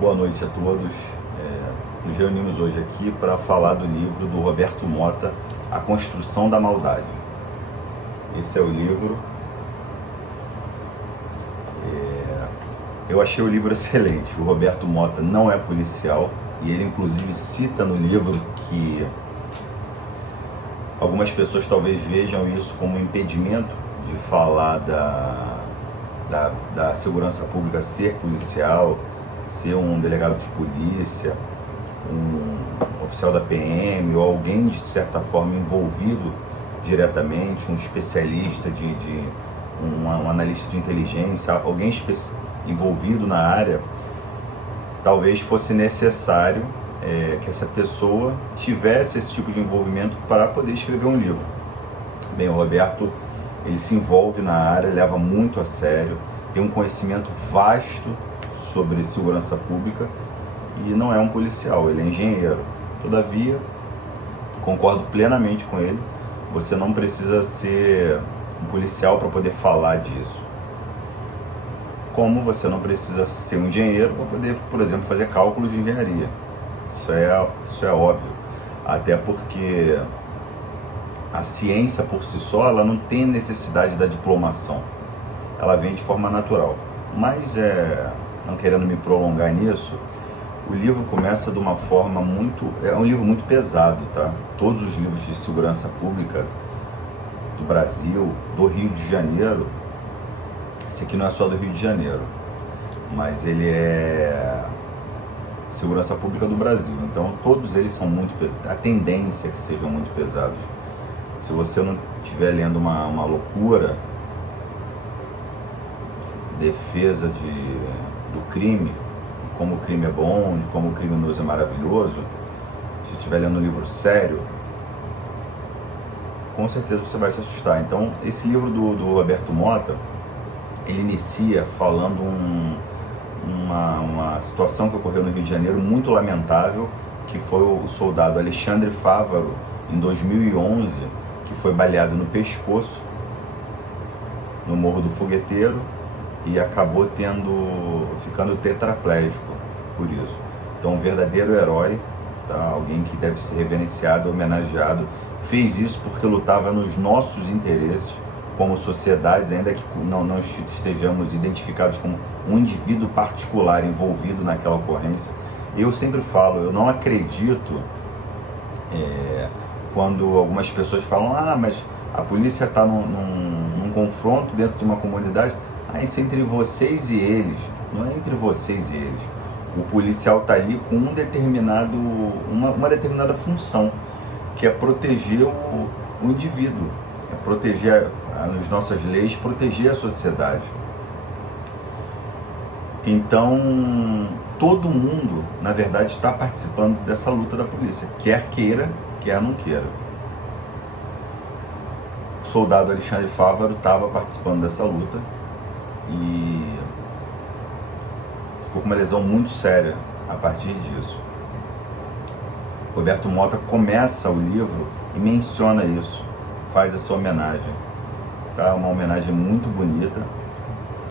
Boa noite a todos. Nos reunimos hoje aqui para falar do livro do Roberto Motta, A Construção da Maldade. Esse é o livro. Eu achei o livro excelente. O Roberto Motta não é policial e ele inclusive cita no livro que algumas pessoas talvez vejam isso como um impedimento de falar da segurança pública ser policial, ser um delegado de polícia, um oficial da PM ou alguém de certa forma envolvido diretamente, um especialista um analista de inteligência, alguém envolvido na área. Talvez fosse necessário que essa pessoa tivesse esse tipo de envolvimento para poder escrever um livro. Bem, o Roberto, ele se envolve na área, leva muito a sério, tem um conhecimento vasto sobre segurança pública e não é um policial, ele é engenheiro. Todavia, concordo plenamente com ele, você não precisa ser um policial para poder falar disso. Como você não precisa ser um engenheiro para poder, por exemplo, fazer cálculos de engenharia. Isso é óbvio. Até porque a ciência por si só, ela não tem necessidade da diplomação. Ela vem de forma natural. Mas, não querendo me prolongar nisso, o livro começa de uma forma é um livro muito pesado, tá? Todos os livros de segurança pública do Brasil, do Rio de Janeiro, esse aqui não é só do Rio de Janeiro, mas ele é segurança pública do Brasil, então todos eles são muito pesados, a tendência é que sejam muito pesados. Se você não estiver lendo uma loucura, defesa do crime, de como o crime é bom, de como o criminoso é maravilhoso, se estiver lendo um livro sério, com certeza você vai se assustar. Então, esse livro do Roberto Motta, ele inicia falando uma situação que ocorreu no Rio de Janeiro muito lamentável, que foi o soldado Alexandre Fávaro, em 2011, que foi baleado no pescoço, no Morro do Fogueteiro, e acabou ficando tetraplégico por isso. Então, um verdadeiro herói, tá? Alguém que deve ser reverenciado, homenageado, fez isso porque lutava nos nossos interesses como sociedades, ainda que não estejamos identificados como um indivíduo particular envolvido naquela ocorrência. Eu sempre falo, eu não acredito quando algumas pessoas falam, mas a polícia está num confronto dentro de uma comunidade. Isso é entre vocês e eles. Não é entre vocês e eles. O policial está ali com uma determinada função, que é proteger o indivíduo, é proteger, as nossas leis, proteger a sociedade. Então, todo mundo, na verdade, está participando dessa luta da polícia, quer queira, quer não queira. O soldado Alexandre Fávaro estava participando dessa luta e ficou com uma lesão muito séria a partir disso. Roberto Motta começa o livro e menciona isso, faz essa homenagem, tá? Uma homenagem muito bonita,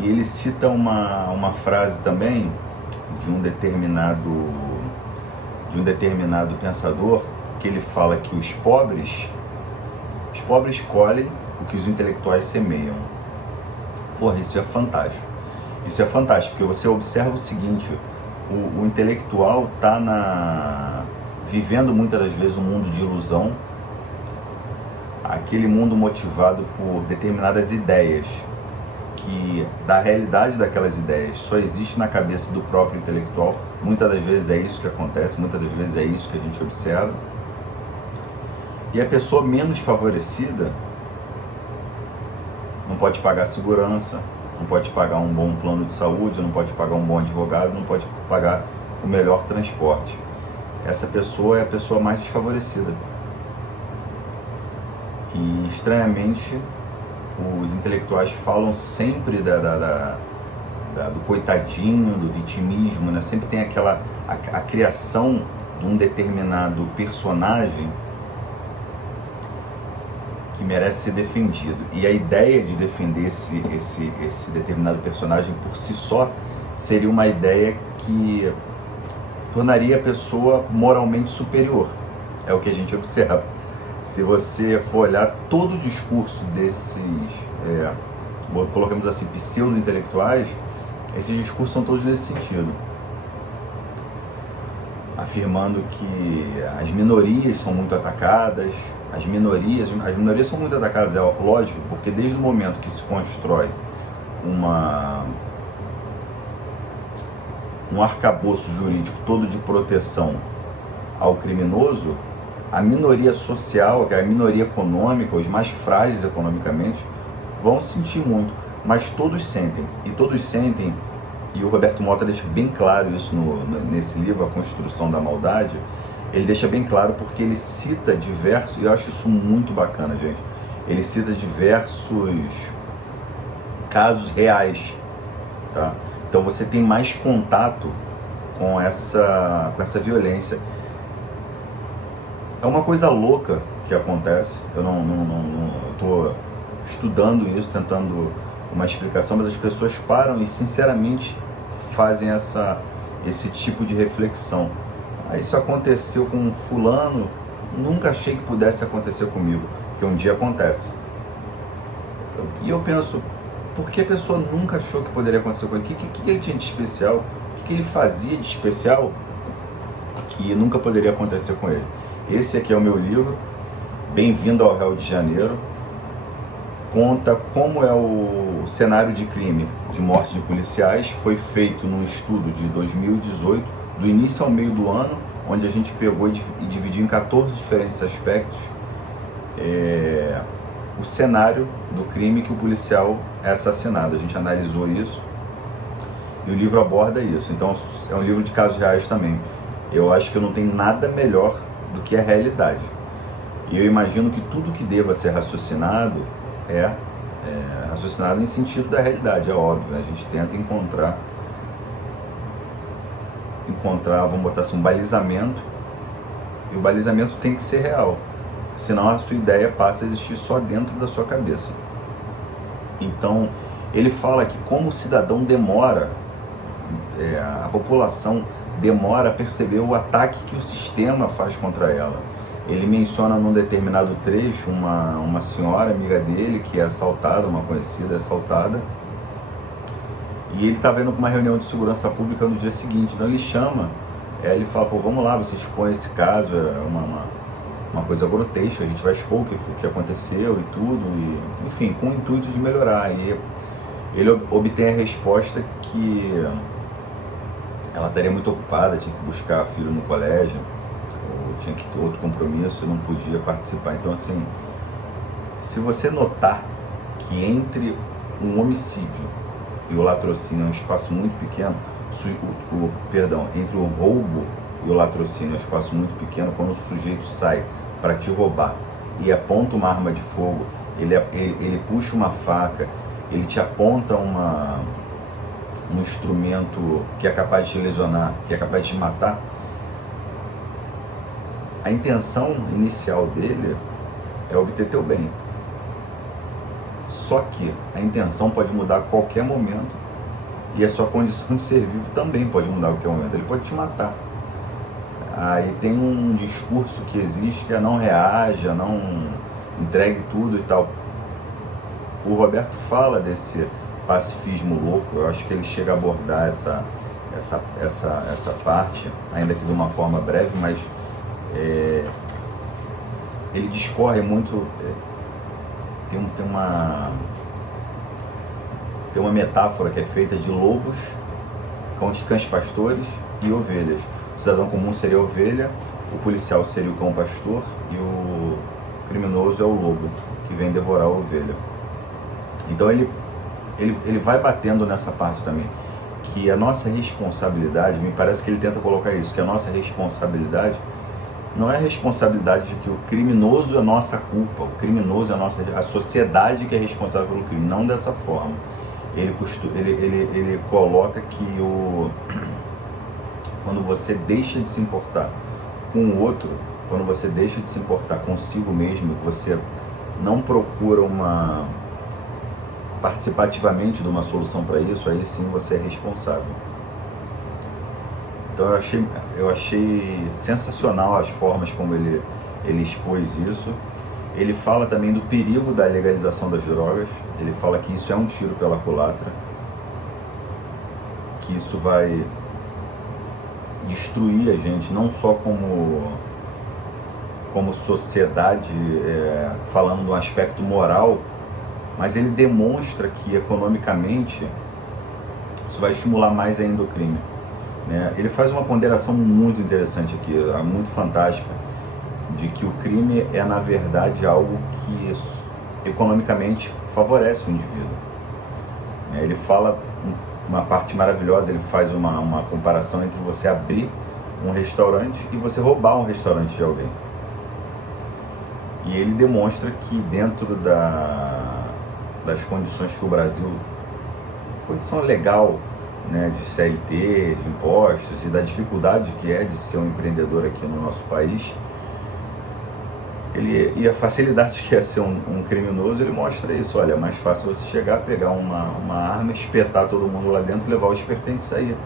e ele cita uma frase também de um determinado pensador, que ele fala que os pobres colhem o que os intelectuais semeiam. Porra, isso é fantástico. Isso é fantástico, porque você observa o seguinte, o intelectual está vivendo muitas das vezes um mundo de ilusão, aquele mundo motivado por determinadas ideias, que da realidade daquelas ideias só existe na cabeça do próprio intelectual. Muitas das vezes é isso que acontece, muitas das vezes é isso que a gente observa. E a pessoa menos favorecida não pode pagar segurança, não pode pagar um bom plano de saúde, não pode pagar um bom advogado, não pode pagar o melhor transporte. Essa pessoa é a pessoa mais desfavorecida. E, estranhamente, os intelectuais falam sempre do coitadinho, do vitimismo, né? Sempre tem a criação de um determinado personagem que merece ser defendido. E a ideia de defender esse determinado personagem por si só seria uma ideia que tornaria a pessoa moralmente superior. É o que a gente observa. Se você for olhar todo o discurso desses, colocamos assim, pseudo-intelectuais, esses discursos são todos nesse sentido. Afirmando que as minorias são muito atacadas, as minorias são muito atacadas, é lógico, porque desde o momento que se constrói um arcabouço jurídico todo de proteção ao criminoso, a minoria social, que é a minoria econômica, os mais frágeis economicamente, vão sentir muito, mas todos sentem, e o Roberto Mota deixa bem claro isso nesse livro, A Construção da Maldade. Ele deixa bem claro porque ele cita diversos, e eu acho isso muito bacana, gente, ele cita diversos casos reais, tá? Então você tem mais contato com essa violência. É uma coisa louca que acontece, eu estou estudando isso, tentando uma explicação, mas as pessoas param e sinceramente fazem esse tipo de reflexão. Isso aconteceu com um fulano, nunca achei que pudesse acontecer comigo, porque um dia acontece. E eu penso, por que a pessoa nunca achou que poderia acontecer com ele? O que ele tinha de especial? O que ele fazia de especial que nunca poderia acontecer com ele? Esse aqui é o meu livro, Bem-vindo ao Rio de Janeiro. Conta como é o cenário de crime, de morte de policiais. Foi feito num estudo de 2018, do início ao meio do ano, onde a gente pegou e dividiu em 14 diferentes aspectos o cenário do crime que o policial é assassinado. A gente analisou isso e o livro aborda isso. Então é um livro de casos reais também. Eu acho que não tem nada melhor do que a realidade. E eu imagino que tudo que deva ser raciocinado é raciocinado em sentido da realidade, é óbvio. A gente tenta encontrar, vamos botar assim, um balizamento, e o balizamento tem que ser real, senão a sua ideia passa a existir só dentro da sua cabeça. Então, ele fala que como o cidadão demora, a população demora a perceber o ataque que o sistema faz contra ela. Ele menciona num determinado trecho uma senhora amiga dele que é assaltada, uma conhecida é assaltada, e ele estava indo para uma reunião de segurança pública no dia seguinte. Então ele chama, ele fala, pô, vamos lá, você expõe esse caso, é uma coisa grotesca, a gente vai expor o que aconteceu e tudo, e, enfim, com o intuito de melhorar. E ele obtém a resposta que ela estaria muito ocupada, tinha que buscar filho no colégio, tinha que ter outro compromisso, não podia participar. Então, assim, se você notar que entre um homicídio e o latrocínio é um espaço muito pequeno, entre o roubo e o latrocínio é um espaço muito pequeno, quando o sujeito sai para te roubar e aponta uma arma de fogo, ele puxa uma faca, ele te aponta um instrumento que é capaz de te lesionar, que é capaz de te matar, a intenção inicial dele é obter teu bem. Só que a intenção pode mudar a qualquer momento e a sua condição de ser vivo também pode mudar a qualquer momento. Ele pode te matar. Aí tem um discurso que existe que é não reaja, não entregue tudo e tal. O Roberto fala desse pacifismo louco. Eu acho que ele chega a abordar essa parte, ainda que de uma forma breve, mas ele discorre muito. Tem uma metáfora que é feita de lobos, cães pastores e ovelhas. O cidadão comum seria a ovelha, o policial seria o cão pastor e o criminoso é o lobo, que vem devorar a ovelha. Então ele vai batendo nessa parte também, que a nossa responsabilidade, me parece que ele tenta colocar isso, que a nossa responsabilidade não é a responsabilidade de que o criminoso é nossa culpa, o criminoso é a sociedade que é responsável pelo crime, não dessa forma. Ele coloca que quando você deixa de se importar com o outro, quando você deixa de se importar consigo mesmo, você não procura participativamente de uma solução para isso, aí sim você é responsável. Então eu achei sensacional as formas como ele expôs isso. Ele fala também do perigo da legalização das drogas. Ele fala que isso é um tiro pela culatra, que isso vai destruir a gente, não só como sociedade, falando de um aspecto moral, mas ele demonstra que economicamente isso vai estimular mais ainda o crime, né? Ele faz uma ponderação muito interessante aqui, muito fantástica, de que o crime é na verdade algo que economicamente favorece o indivíduo. Ele fala uma parte maravilhosa, ele faz uma comparação entre você abrir um restaurante e você roubar um restaurante de alguém. E ele demonstra que dentro das condições que o Brasil, condição legal, né, de CLT, de impostos e da dificuldade que é de ser um empreendedor aqui no nosso país, e a facilidade que é ser um criminoso, ele mostra isso. Olha, é mais fácil você chegar, pegar uma arma, espetar todo mundo lá dentro e levar os pertences e sair.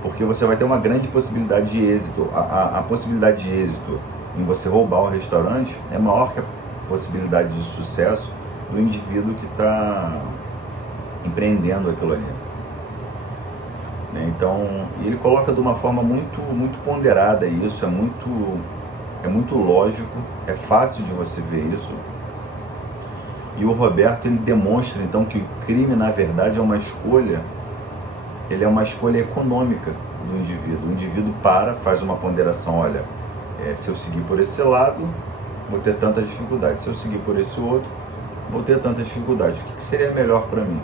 Porque você vai ter uma grande possibilidade de êxito. A possibilidade de êxito em você roubar um restaurante é maior que a possibilidade de sucesso do indivíduo que está empreendendo aquilo ali. Então, ele coloca de uma forma muito, muito ponderada isso, é muito lógico, é fácil de você ver isso. E o Roberto, ele demonstra então que o crime na verdade é uma escolha, ele é uma escolha econômica do indivíduo. O indivíduo faz uma ponderação, olha, se eu seguir por esse lado, vou ter tanta dificuldade, se eu seguir por esse outro, vou ter tanta dificuldade, o que seria melhor para mim?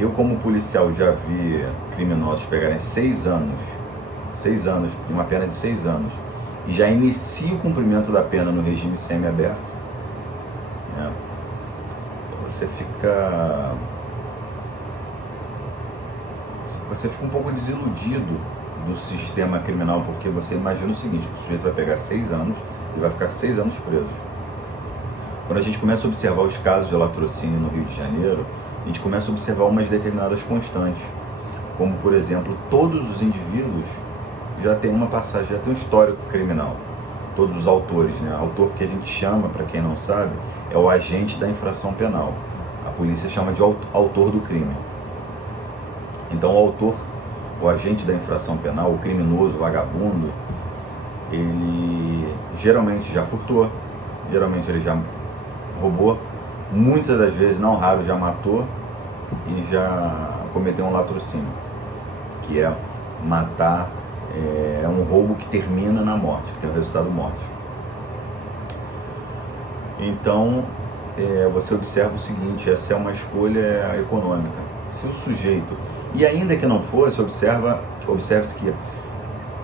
Eu, como policial, já vi criminosos pegarem 6 anos, uma pena de 6 anos, e já inicia o cumprimento da pena no regime semiaberto, né? Você fica um pouco desiludido do sistema criminal, porque você imagina o seguinte, que o sujeito vai pegar 6 anos e vai ficar 6 anos preso. Quando a gente começa a observar os casos de latrocínio no Rio de Janeiro, a gente começa a observar umas determinadas constantes, como, por exemplo, todos os indivíduos já tem uma passagem, já tem um histórico criminal. Todos os autores, né? Autor que a gente chama, para quem não sabe, é o agente da infração penal. A polícia chama de autor do crime. Então o agente da infração penal, o criminoso, o vagabundo, ele geralmente já furtou, geralmente ele já roubou, muitas das vezes, não raro, já matou e já cometeu um latrocínio, que é matar. É um roubo que termina na morte, que tem o resultado morte. Então, você observa o seguinte, essa é uma escolha econômica. Se o sujeito, e ainda que não fosse, observe-se que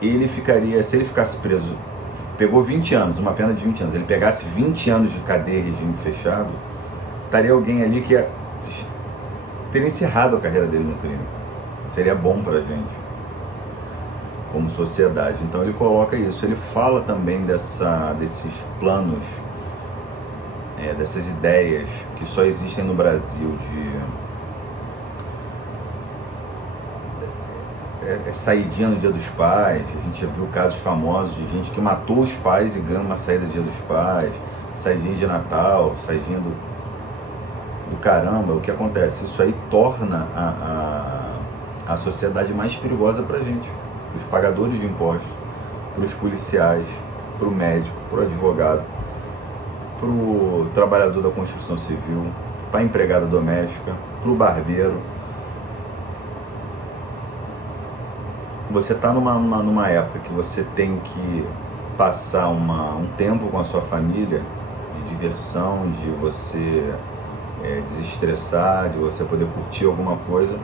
ele ficaria, se ele ficasse preso, pegou 20 anos, uma pena de 20 anos, ele pegasse 20 anos de cadeia e regime fechado, estaria alguém ali que teria encerrado a carreira dele no crime. Seria bom pra gente, como sociedade. Então ele coloca isso, ele fala também desses planos, dessas ideias que só existem no Brasil de saidinha no Dia dos Pais. A gente já viu casos famosos de gente que matou os pais e ganhou uma saída do Dia dos Pais, saidinha de Natal, saidinha do caramba. O que acontece? Isso aí torna a sociedade mais perigosa pra gente, para os pagadores de impostos, para os policiais, para o médico, para o advogado, para o trabalhador da construção civil, para a empregada doméstica, para o barbeiro. Você está numa época que você tem que passar um tempo com a sua família, de diversão, de você desestressar, de você poder curtir alguma coisa.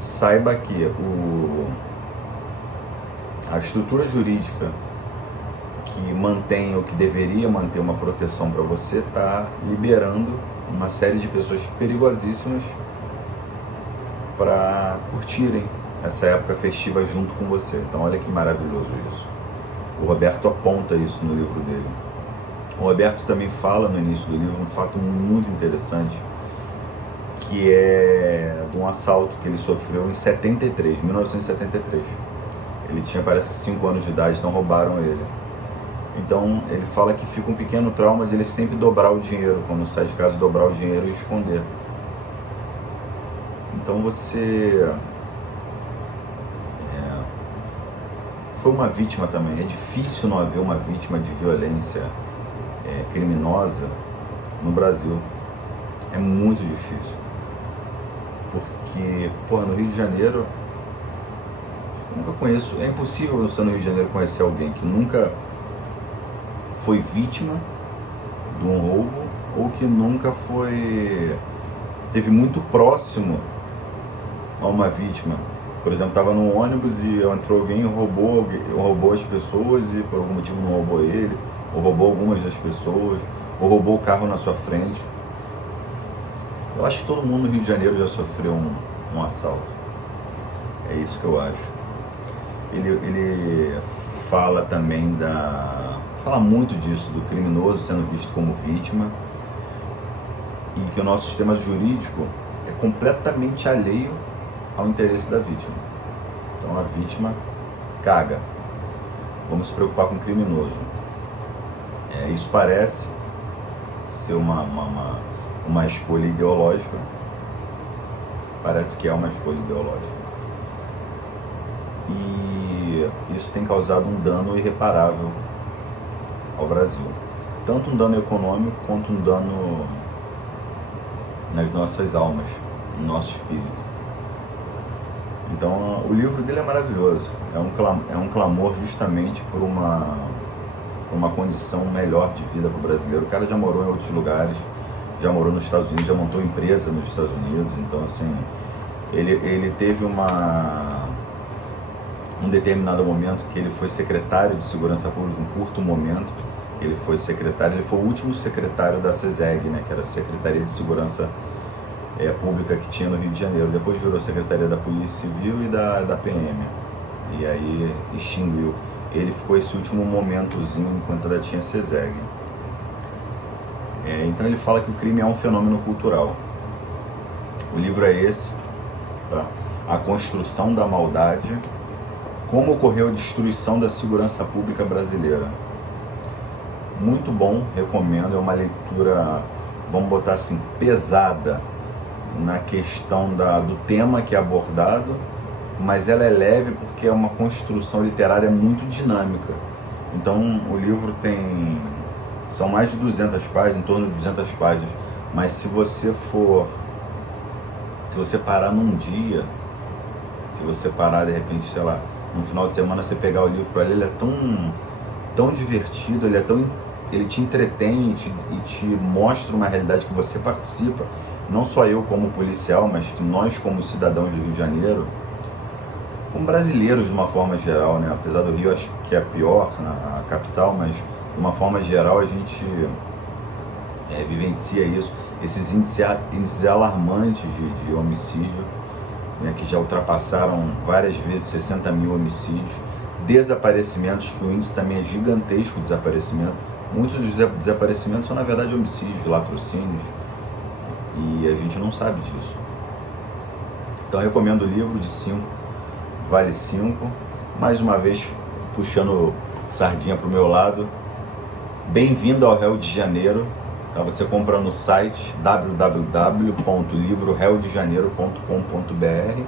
Saiba que a estrutura jurídica que mantém ou que deveria manter uma proteção para você está liberando uma série de pessoas perigosíssimas para curtirem essa época festiva junto com você. Então olha que maravilhoso isso. O Roberto aponta isso no livro dele. O Roberto também fala no início do livro um fato muito interessante, que é de um assalto que ele sofreu em 73, 1973. Ele tinha, parece que 5 anos de idade, então roubaram ele. Então ele fala que fica um pequeno trauma de ele sempre dobrar o dinheiro, quando sai de casa, dobrar o dinheiro e esconder. Então você foi uma vítima também. É difícil não haver uma vítima de violência criminosa no Brasil. É muito difícil. Porque, no Rio de Janeiro, nunca conheço, é impossível você no Rio de Janeiro conhecer alguém que nunca foi vítima de um roubo ou que nunca teve muito próximo a uma vítima. Por exemplo, estava num ônibus e entrou alguém e roubou as pessoas e por algum motivo não roubou ele, ou roubou algumas das pessoas, ou roubou o carro na sua frente. Eu acho que todo mundo no Rio de Janeiro já sofreu um assalto. É isso que eu acho. Ele fala também fala muito disso, do criminoso sendo visto como vítima, e que o nosso sistema jurídico é completamente alheio ao interesse da vítima. Então a vítima caga. Vamos se preocupar com o criminoso. Isso parece ser uma escolha ideológica. Parece que é uma escolha ideológica. E isso tem causado um dano irreparável ao Brasil. Tanto um dano econômico quanto um dano nas nossas almas, no nosso espírito. Então o livro dele é maravilhoso. É um clamor justamente por uma condição melhor de vida para o brasileiro. O cara já morou em outros lugares, já morou nos Estados Unidos, já montou empresa nos Estados Unidos. Então assim, ele teve um determinado momento que ele foi secretário de Segurança Pública, um curto momento, ele foi o último secretário da SESEG, né, que era a Secretaria de Segurança Pública que tinha no Rio de Janeiro. Depois virou Secretaria da Polícia Civil e da PM, e aí extinguiu. Ele ficou esse último momentozinho enquanto ela tinha SESEG. Então ele fala que o crime é um fenômeno cultural. O livro é esse, tá? A Construção da Maldade, como ocorreu a destruição da segurança pública brasileira. Muito bom, recomendo. É uma leitura, vamos botar assim, pesada na questão do tema que é abordado, mas ela é leve porque é uma construção literária muito dinâmica. Então o livro são mais de 200 páginas, em torno de 200 páginas, mas se você parar num dia, se você parar de repente, sei lá, no final de semana você pegar o livro para ler, ele é tão divertido, ele te entretém e te mostra uma realidade que você participa, não só eu como policial, mas que nós como cidadãos do Rio de Janeiro, como brasileiros de uma forma geral, né? Apesar do Rio acho que é pior, na capital, mas de uma forma geral a gente vivencia isso, esses índices alarmantes de homicídio, né, que já ultrapassaram várias vezes 60 mil homicídios, desaparecimentos, que o índice também é gigantesco, desaparecimento. Muitos dos desaparecimentos são na verdade homicídios, latrocínios, e a gente não sabe disso. Então eu recomendo o livro, de 5 vale 5. Mais uma vez puxando sardinha para o meu lado, bem-vindo ao Rio de Janeiro. Tá? Você compra no site www.livroreodejaneiro.com.br,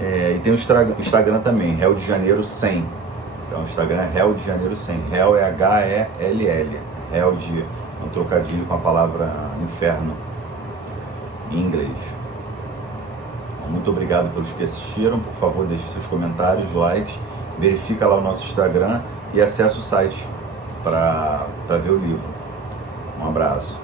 e tem o Instagram também, Rio de Janeiro 100. Então o Instagram é Rio de Janeiro 100. Rio é H-E-L-L. Rio de um trocadilho com a palavra inferno em inglês. Então, muito obrigado pelos que assistiram. Por favor, deixe seus comentários, likes, verifica lá o nosso Instagram e acesse o site para ver o livro. Um abraço.